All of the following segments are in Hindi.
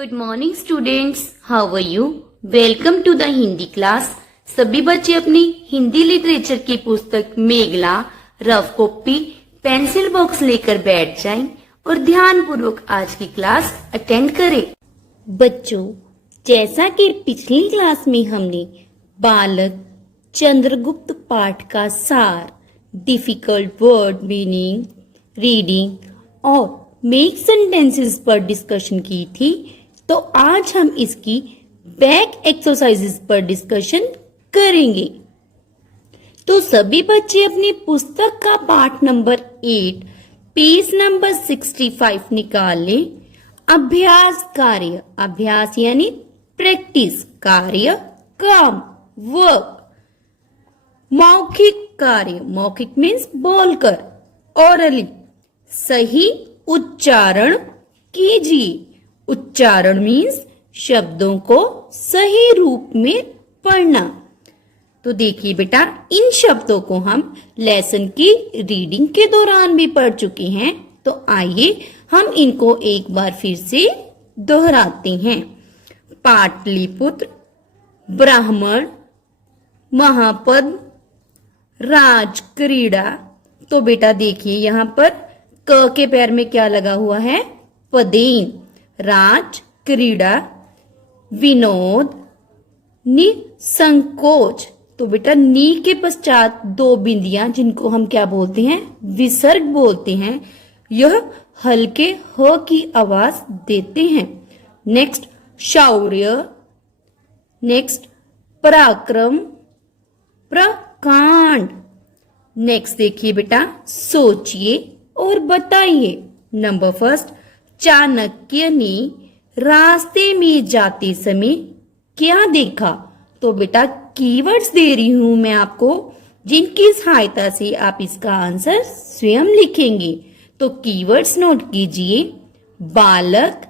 Good morning students, how are you? Welcome to the Hindi class. सभी बच्चे अपनी हिंदी लिटरेचर की पुस्तक मेघला, रफ कॉपी, पेंसिल बॉक्स लेकर बैठ जाएं और ध्यान पूर्वक आज की क्लास अटेंड करें। बच्चों, जैसा कि पिछली क्लास में हमने बालक चंद्रगुप्त पाठ का सार, डिफिकल्ट वर्ड मीनिंग, रीडिंग और मेक सेंटेंसेस पर डिस्कशन की थी, तो आज हम इसकी बैक एक्सरसाइजेस पर डिस्कशन करेंगे। तो सभी बच्चे अपनी पुस्तक का पाठ नंबर 8 पेज नंबर 65 निकाल लें। अभ्यास कार्य, अभ्यास यानी प्रैक्टिस, कार्य काम वर्क। मौखिक कार्य, मौखिक मीन्स बोलकर, ओरली। सही उच्चारण कीजिए। उच्चारण मीन्स शब्दों को सही रूप में पढ़ना। तो देखिए बेटा, इन शब्दों को हम लेसन की रीडिंग के दौरान भी पढ़ चुके हैं, तो आइए हम इनको एक बार फिर से दोहराते हैं। पाटलिपुत्र, ब्राह्मण, महापद, राजक्रीड़ा। तो बेटा देखिए यहाँ पर क के पैर में क्या लगा हुआ है? पदेन। राज, क्रीड़ा, विनोद, निसंकोच। तो बेटा नी के पश्चात दो बिंदियां, जिनको हम क्या बोलते हैं? विसर्ग बोलते हैं। यह हल्के ह की आवाज देते हैं। नेक्स्ट शौर्य, नेक्स्ट पराक्रम, प्रकांड। नेक्स्ट देखिए बेटा, सोचिए और बताइए। नंबर फर्स्ट, चाणक्य ने रास्ते में जाते समय क्या देखा? तो बेटा कीवर्ड्स दे रही हूं मैं आपको, जिनकी सहायता से आप इसका आंसर स्वयं लिखेंगे। तो कीवर्ड्स नोट कीजिए। बालक,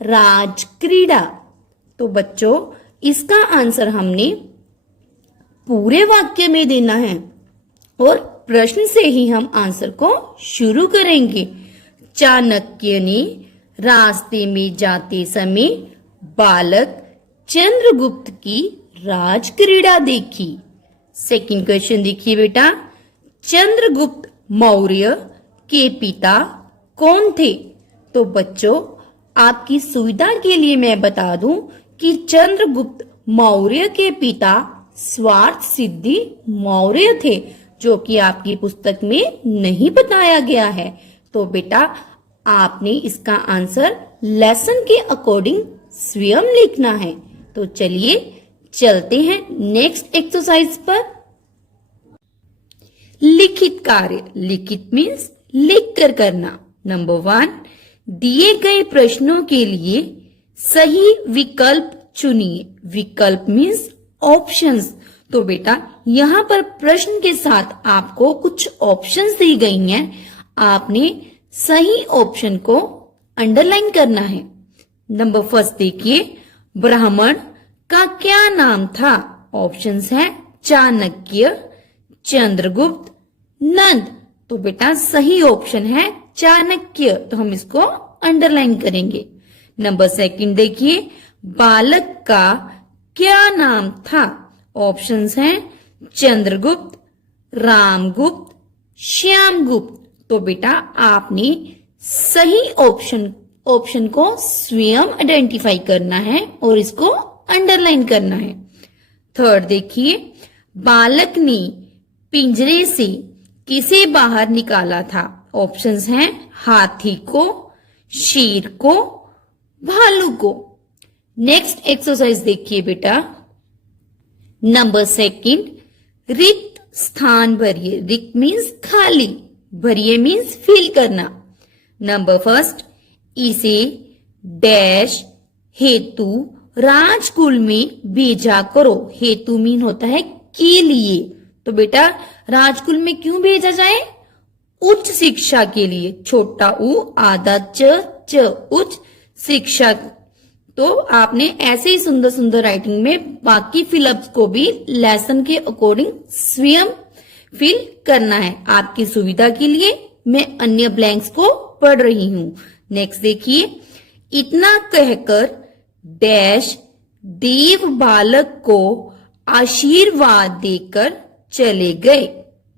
राजक्रीड़ा। तो बच्चों इसका आंसर हमने पूरे वाक्य में देना है और प्रश्न से ही हम आंसर को शुरू करेंगे। चाणक्य ने रास्ते में जाते समय बालक चंद्रगुप्त की राजक्रीड़ा देखी। सेकंड क्वेश्चन देखिए बेटा, चंद्रगुप्त मौर्य के पिता कौन थे? तो बच्चों आपकी सुविधा के लिए मैं बता दूं कि चंद्रगुप्त मौर्य के पिता स्वार्थ सिद्धि मौर्य थे, जो कि आपकी पुस्तक में नहीं बताया गया है। तो बेटा आपने इसका आंसर लेसन के अकॉर्डिंग स्वयं लिखना है। तो चलिए चलते हैं नेक्स्ट एक्सरसाइज पर। लिखित कार्य, लिखित मीन्स लिख कर करना। नंबर 1, दिए गए प्रश्नों के लिए सही विकल्प चुनिए। विकल्प मीन्स ऑप्शंस। तो बेटा यहाँ पर प्रश्न के साथ आपको कुछ ऑप्शंस दी गई हैं, आपने सही ऑप्शन को अंडरलाइन करना है। नंबर फर्स्ट देखिए, ब्राह्मण का क्या नाम था? ऑप्शंस हैं चाणक्य, चंद्रगुप्त, नंद। तो बेटा सही ऑप्शन है चाणक्य, तो हम इसको अंडरलाइन करेंगे। नंबर सेकंड देखिए, बालक का क्या नाम था? ऑप्शंस हैं चंद्रगुप्त, रामगुप्त, श्यामगुप्त। तो बेटा आपने सही ऑप्शन को स्वयं आइडेंटिफाई करना है और इसको अंडरलाइन करना है। थर्ड देखिए, बालक ने पिंजरे से किसे बाहर निकाला था? ऑप्शंस हैं हाथी को, शेर को, भालू को। नेक्स्ट एक्सरसाइज देखिए बेटा, नंबर सेकंड, रिक्त स्थान भरिए। रिक्त मीन्स खाली, भरिए मीन्स फिल करना। नंबर फर्स्ट, इसे डैश हेतु राजकुल में भेजा करो। हेतु मीन होता है के लिए। तो बेटा राजकुल में क्यों भेजा जाए? उच्च शिक्षा के लिए। छोटा उ आधा च उच्च शिक्षा। तो आपने ऐसे ही सुंदर सुंदर राइटिंग में बाकी फिलअप्स को भी लेसन के अकॉर्डिंग स्वयं फिल करना है। आपकी सुविधा के लिए मैं अन्य ब्लैंक्स को पढ़ रही हूं। नेक्स्ट देखिए, इतना कहकर डैश देव बालक को आशीर्वाद देकर चले गए।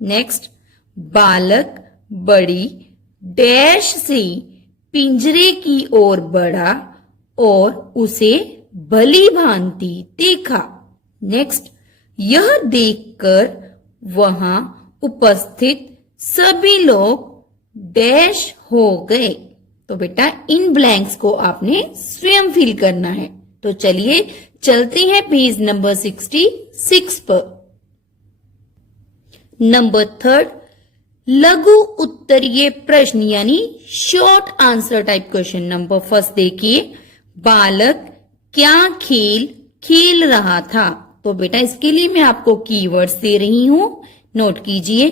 नेक्स्ट, बालक बड़ी डैश से पिंजरे की ओर बढ़ा और उसे भली भांति देखा। नेक्स्ट, यह देखकर वहां उपस्थित सभी लोग डैश हो गए। तो बेटा इन ब्लैंक्स को आपने स्वयं फिल करना है। तो चलिए चलते हैं पेज नंबर 66 पर। नंबर 3, लघु उत्तरीय प्रश्न यानी short answer type question. Number 1 देखिए, बालक क्या खेल खेल रहा था। तो बेटा इसके लिए मैं आपको कीवर्ड्स दे रही हूं, नोट कीजिए।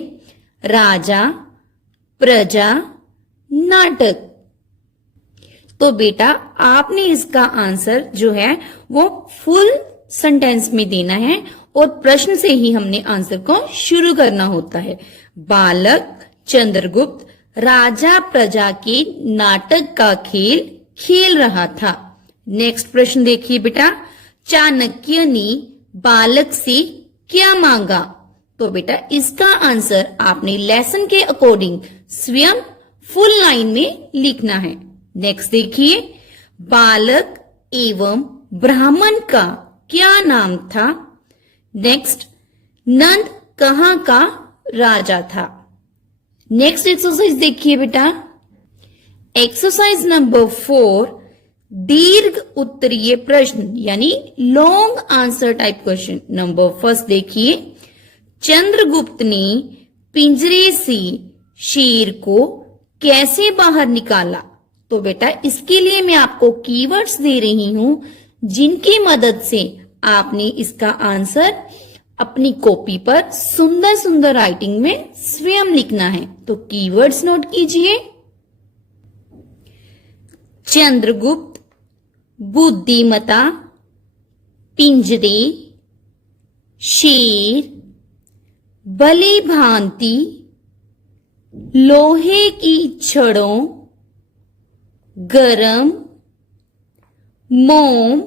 राजा, प्रजा, नाटक। तो बेटा आपने इसका आंसर जो है वो फुल सेंटेंस में देना है और प्रश्न से ही हमने आंसर को शुरू करना होता है। बालक चंद्रगुप्त राजा प्रजा के नाटक का खेल खेल रहा था। नेक्स्ट प्रश्न देखिए बेटा, चाणक्य ने बालक से क्या मांगा। तो बेटा इसका आंसर आपने लेसन के अकॉर्डिंग स्वयं फुल लाइन में लिखना है। नेक्स्ट देखिए, बालक एवं ब्राह्मण का क्या नाम था। नेक्स्ट, नंद कहाँ का राजा था। नेक्स्ट एक्सरसाइज देखिए बेटा, एक्सरसाइज नंबर 4, दीर्घ उत्तरीय प्रश्न यानी long answer type question. Number 1 देखिए, चंद्रगुप्त ने पिंजरे से शेर को कैसे बाहर निकाला। तो बेटा इसके लिए मैं आपको कीवर्ड्स दे रही हूं जिनकी मदद से आपने इसका आंसर अपनी कॉपी पर सुंदर सुंदर राइटिंग में स्वयं लिखना है। तो कीवर्ड्स नोट कीजिए। चंद्रगुप्त, बुद्धिमता, पिंजरे, शेर, भली भांति, लोहे की छड़ों, गरम, मोम,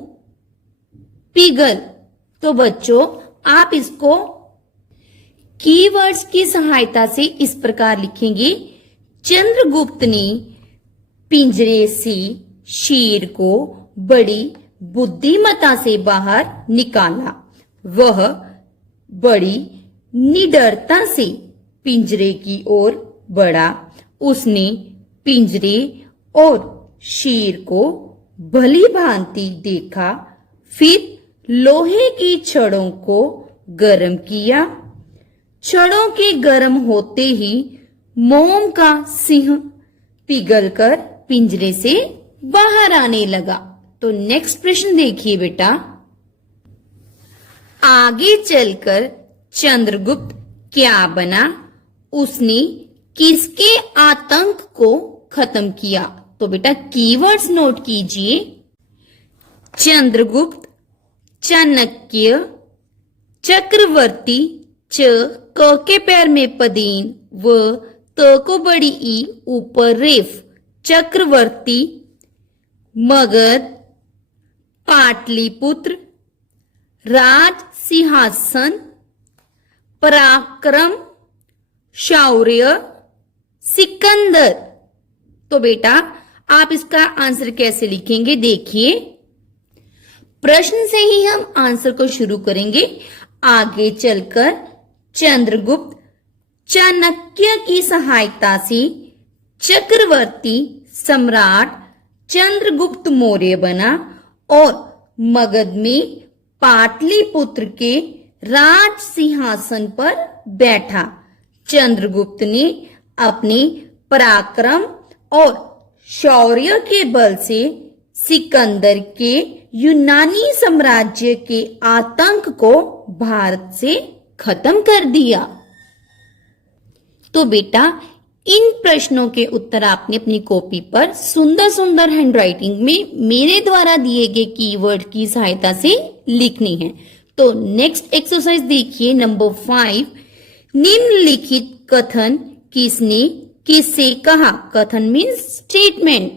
पिघल। तो बच्चों आप इसको कीवर्ड्स की सहायता से इस प्रकार लिखेंगे। चंद्रगुप्त ने पिंजरे से शेर को बड़ी बुद्धिमता से बाहर निकाला। वह बड़ी निडरता से पिंजरे की ओर बढ़ा। उसने पिंजरे और शेर को भली भांति देखा, फिर लोहे की छड़ों को गर्म किया। छड़ों के गर्म होते ही मोम का सिंह पिघलकर पिंजरे से बाहर आने लगा। तो नेक्स्ट प्रश्न देखिए बेटा, आगे चलकर चंद्रगुप्त क्या बना। उसने किसके आतंक को खत्म किया। तो बेटा कीवर्ड्स नोट कीजिए। चंद्रगुप्त, चाणक्य, चक्रवर्ती, च क के पैर में पदीन व त को बड़ी ई ऊपर रेफ, चक्रवर्ती, मगध, पाटलिपुत्र, राज सिंहासन, पराक्रम, शौर्य, सिकंदर। तो बेटा आप इसका आंसर कैसे लिखेंगे देखिए। प्रश्न से ही हम आंसर को शुरू करेंगे। आगे चलकर चंद्रगुप्त चाणक्य की सहायता से चक्रवर्ती सम्राट चंद्रगुप्त मौर्य बना और मगध में पाटलिपुत्र के राज सिंहासन पर बैठा। चंद्रगुप्त ने अपने पराक्रम और शौर्य के बल से सिकंदर के यूनानी साम्राज्य के आतंक को भारत से खत्म कर दिया। तो बेटा इन प्रश्नों के उत्तर आपने अपनी कॉपी पर सुंदर सुंदर हैंडराइटिंग में मेरे द्वारा दिए गए कीवर्ड की सहायता से लिखनी है। तो नेक्स्ट एक्सरसाइज देखिए नंबर 5, निम्नलिखित कथन किसने किससे कहा। कथन मीन्स स्टेटमेंट।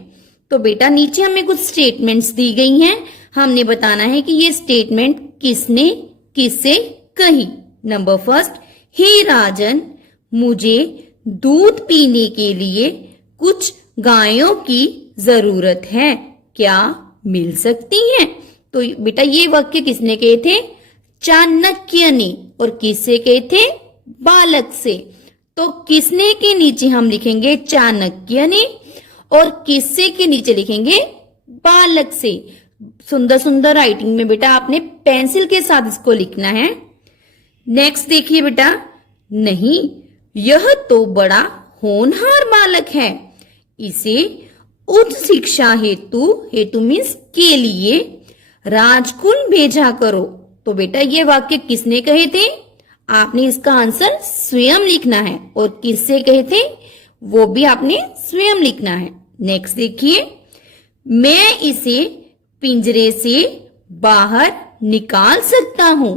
तो बेटा नीचे हमें कुछ स्टेटमेंट्स दी गई हैं, हमने बताना है कि ये स्टेटमेंट किसने किससे कही। नंबर फर्स्ट, हे राजन, मुझे दूध पीने के लिए कुछ गायों की जरूरत है, क्या मिल सकती हैं? तो बेटा ये वाक्य किसने कहे थे? चाणक्य ने। और किससे कहे थे? बालक से। तो किसने के नीचे हम लिखेंगे चाणक्य ने, और किससे के नीचे लिखेंगे बालक से। सुंदर सुंदर राइटिंग में बेटा आपने पेंसिल के साथ इसको लिखना है। नेक्स्ट देखिए बेटा, नहीं, यह तो बड़ा होनहार बालक है, इसे उच्च शिक्षा हेतु, हेतु मीन्स के लिए, राजकुल भेजा करो। तो बेटा ये वाक्य किसने कहे थे? आपने इसका आंसर स्वयं लिखना है, और किससे कहे थे वो भी आपने स्वयं लिखना है। नेक्स्ट देखिए, मैं इसे पिंजरे से बाहर निकाल सकता हूं।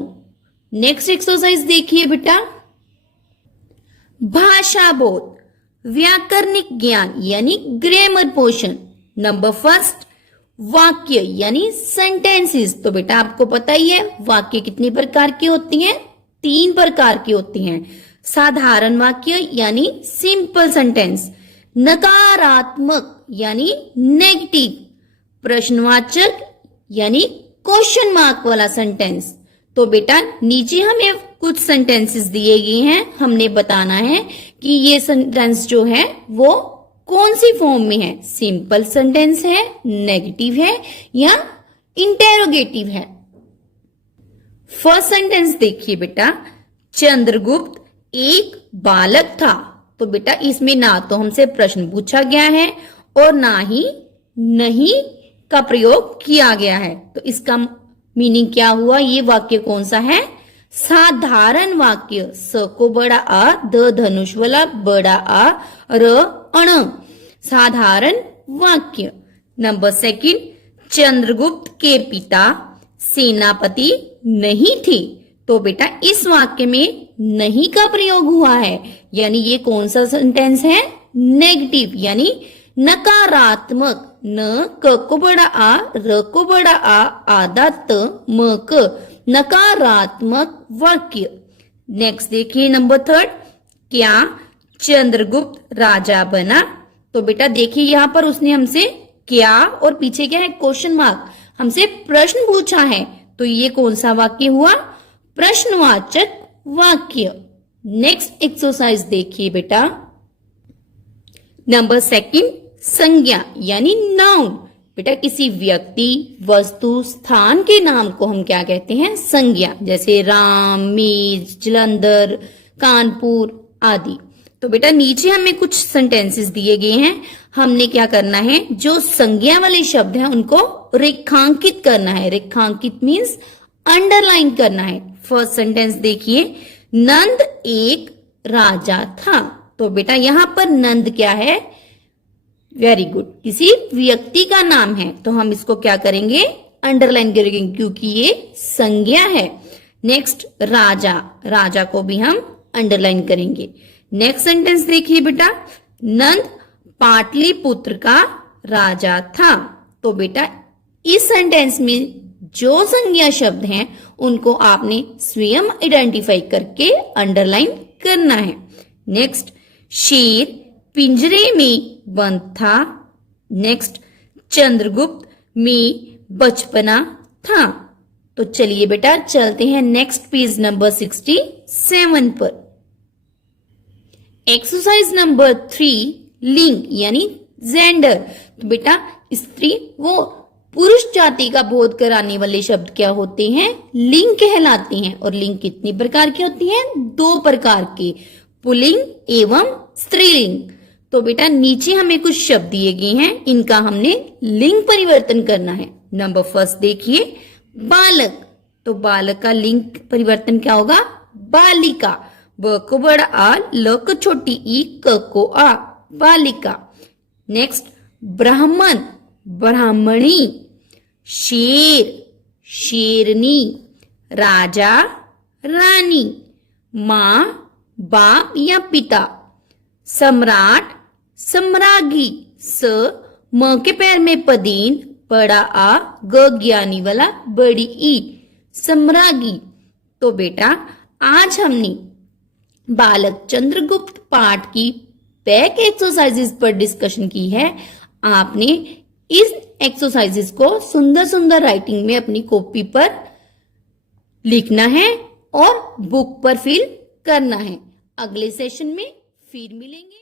नेक्स्ट एक्सरसाइज देखिए बेटा, भाषा बोध, व्याकरणिक ज्ञान यानी ग्रामर पोर्शन। नंबर फर्स्ट, वाक्य यानी सेंटेंसेस। तो बेटा आपको पता ही है वाक्य कितनी प्रकार की होती हैं? 3 प्रकार की होती हैं। साधारण वाक्य यानी सिंपल सेंटेंस, नकारात्मक यानी नेगेटिव, प्रश्नवाचक यानी क्वेश्चन मार्क वाला सेंटेंस। तो बेटा नीचे हमें कुछ सेंटेंसेस दिए गए हैं, हमने बताना है कि ये सेंटेंस जो है वो कौन सी फॉर्म में है, सिंपल सेंटेंस है, नेगेटिव है या इंटेरोगेटिव है। फर्स्ट सेंटेंस देखिए बेटा, चंद्रगुप्त एक बालक था। तो बेटा इसमें ना तो हमसे प्रश्न पूछा गया है और ना ही नहीं का प्रयोग किया गया है। तो इसका मीनिंग क्या हुआ? ये वाक्य कौन सा है? साधारण वाक्य। स को बड़ा आ, द धनुष वाला बड़ा आ, र अण, साधारण वाक्य। नंबर सेकंड, चंद्रगुप्त के पिता सेनापति नहीं थे। तो बेटा इस वाक्य में नहीं का प्रयोग हुआ है, यानी ये कौन सा सेंटेंस है? नेगेटिव यानी नकारात्मक। न क को बड़ा आ, र को बड़ा आ, आदा त, म क, नकारात्मक वाक्य। नेक्स्ट देखिए नंबर थर्ड, क्या चंद्रगुप्त राजा बना? तो बेटा देखिए यहां पर उसने हमसे क्या और पीछे क्या है? क्वेश्चन मार्क, हमसे प्रश्न पूछा है। तो ये कौन सा वाक्य हुआ? प्रश्नवाचक वाक्य। नेक्स्ट एक्सरसाइज देखिए बेटा, नंबर सेकंड, संज्ञा यानी नाउन। बेटा किसी व्यक्ति, वस्तु, स्थान के नाम को हम क्या कहते हैं? संज्ञा। जैसे राम, मेज, जलंधर, कानपुर आदि। तो बेटा नीचे हमें कुछ सेंटेंसेस दिए गए हैं, हमने क्या करना है? जो संज्ञा वाले शब्द हैं उनको रेखांकित करना है। रेखांकित मीन्स अंडरलाइन करना है। फर्स्ट सेंटेंस देखिए, नंद एक राजा था। तो बेटा यहां पर नंद क्या है? वेरी गुड, किसी व्यक्ति का नाम है, तो हम इसको क्या करेंगे? अंडरलाइन करेंगे क्योंकि ये संज्ञा है। नेक्स्ट राजा, राजा को भी हम अंडरलाइन करेंगे। नेक्स्ट सेंटेंस देखिए बेटा, नंद पाटलिपुत्र का राजा था। तो बेटा इस सेंटेंस में जो संज्ञा शब्द हैं उनको आपने स्वयं आइडेंटिफाई करके अंडरलाइन करना है। नेक्स्ट, शेर पिंजरे में बंद था। नेक्स्ट, चंद्रगुप्त में बचपना था। तो चलिए बेटा चलते हैं नेक्स्ट पेज नंबर 67 पर। एक्सरसाइज नंबर 3, लिंग यानी जेंडर। तो बेटा स्त्री वो पुरुष जाति का बोध कराने वाले शब्द क्या होते हैं? लिंग कहलाते हैं। और लिंग कितनी प्रकार की होती है? 2 प्रकार के, पुल्लिंग एवं स्त्रीलिंग। तो बेटा नीचे हमें कुछ शब्द दिए गए हैं, इनका हमने लिंग परिवर्तन करना है। नंबर फर्स्ट देखिए, बालक। तो बालक का लिंग परिवर्तन क्या होगा? बालिका। ब को बड़ा आ, ल को छोटी ई, क को आ, बालिका। नेक्स्ट, ब्राह्मण, ब्राह्मणी। शेर, शेरनी। राजा, रानी। माँ, बाप या पिता। सम्राट, सम्राज्ञी। स म के पैर में पदीन, बड़ा आ, ग ज्ञानी वाला बड़ी ई, सम्रागी। तो बेटा आज हमने बालक चंद्रगुप्त पाठ की बैक एक्सरसाइजेस पर डिस्कशन की है। आपने इस एक्सरसाइजेस को सुंदर सुंदर राइटिंग में अपनी कॉपी पर लिखना है और बुक पर फिल करना है। अगले सेशन में फिर मिलेंगे।